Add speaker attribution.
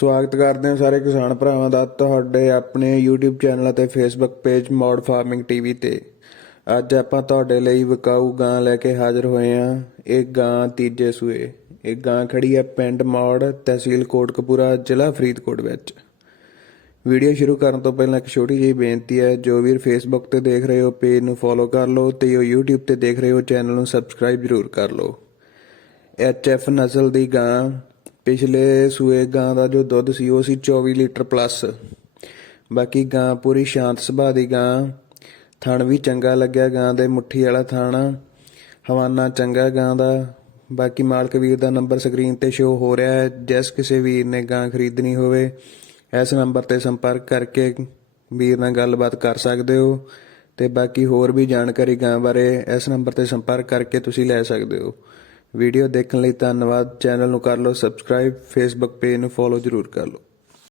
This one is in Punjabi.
Speaker 1: ਸਵਾਗਤ ਕਰਦੇ ਹਾਂ ਸਾਰੇ ਕਿਸਾਨ ਭਰਾਵਾਂ ਦਾ ਤੁਹਾਡੇ ਆਪਣੇ YouTube ਚੈਨਲ ਅਤੇ Facebook page mod farming TV ਤੇ। ਅੱਜ ਆਪਾਂ ਤੁਹਾਡੇ ਲਈ ਵਿਕਾਊ ਗਾਂ ਲੈ ਕੇ ਹਾਜ਼ਰ ਹੋਏ ਹਾਂ। ਇਹ ਗਾਂ ਤੀਜੇ ਸੂਏ। ਇਹ ਗਾਂ ਖੜੀ ਹੈ ਪਿੰਡ ਮੋੜ, ਤਹਿਸੀਲ ਕੋਟਕਪੂਰਾ, ਜ਼ਿਲ੍ਹਾ ਫਰੀਦਕੋਟ ਵਿੱਚ। ਵੀਡੀਓ ਸ਼ੁਰੂ ਕਰਨ ਤੋਂ ਪਹਿਲਾਂ ਇੱਕ ਛੋਟੀ ਜਿਹੀ ਬੇਨਤੀ ਹੈ, ਜੋ ਵੀਰ ਫੇਸਬੁੱਕ ਤੇ ਦੇਖ ਰਹੇ ਹੋ ਪੇਜ ਨੂੰ ਫੋਲੋ ਕਰ ਲਓ ਤੇ ਜੋ YouTube ਤੇ ਦੇਖ ਰਹੇ ਹੋ, ਚੈਨਲ ਨੂੰ ਸਬਸਕ੍ਰਾਈਬ ਜ਼ਰੂਰ ਕਰ ਲਓ। ਐਫ ਨਸਲ ਦੀ ਗਾਂ ਪਿਛਲੇ ਸੂਏ ਗਾਂ ਦਾ ਜੋ ਦੁੱਧ ਸੀ, ਉਹ ਸੀ 24 ਲੀਟਰ ਪਲੱਸ ਬਾਕੀ ਗਾਂ ਪੂਰੀ ਸ਼ਾਂਤ ਸੁਭਾਅ ਦੀ ਗਾਂ। ਥਣ ਵੀ ਚੰਗਾ ਲੱਗਿਆ ਗਾਂ ਦੇ ਮੁੱਠੀ ਵਾਲਾ ਥਣ। ਹਵਾਨਾ ਚੰਗਾ ਗਾਂ ਦਾ। ਬਾਕੀ ਮਾਲਕ ਵੀਰ ਦਾ ਨੰਬਰ ਸਕਰੀਨ ਤੇ ਸ਼ੋ ਹੋ ਰਿਹਾ ਹੈ। ਜਿਸ ਕਿਸੇ ਵੀਰ ਨੇ ਗਾਂ ਖਰੀਦਣੀ ਹੋਵੇ, ਇਸ ਨੰਬਰ ਤੇ ਸੰਪਰਕ ਕਰਕੇ ਵੀਰ ਨਾਲ ਗੱਲਬਾਤ ਕਰ ਸਕਦੇ ਹੋ। ਤੇ ਬਾਕੀ ਹੋਰ ਵੀ ਜਾਣਕਾਰੀ ਗਾਂ ਬਾਰੇ ਇਸ ਨੰਬਰ ਤੇ ਸੰਪਰਕ ਕਰਕੇ ਤੁਸੀਂ ਲੈ ਸਕਦੇ ਹੋ। ਵੀਡੀਓ ਦੇਖਣ ਲਈ ਧੰਨਵਾਦ। ਚੈਨਲ ਨੂੰ ਕਰ ਲਓ ਸਬਸਕ੍ਰਾਈਬ। ਫੇਸਬੁੱਕ
Speaker 2: ਪੇਜ ਨੂੰ ਫੋਲੋ ਜ਼ਰੂਰ ਕਰ ਲਓ।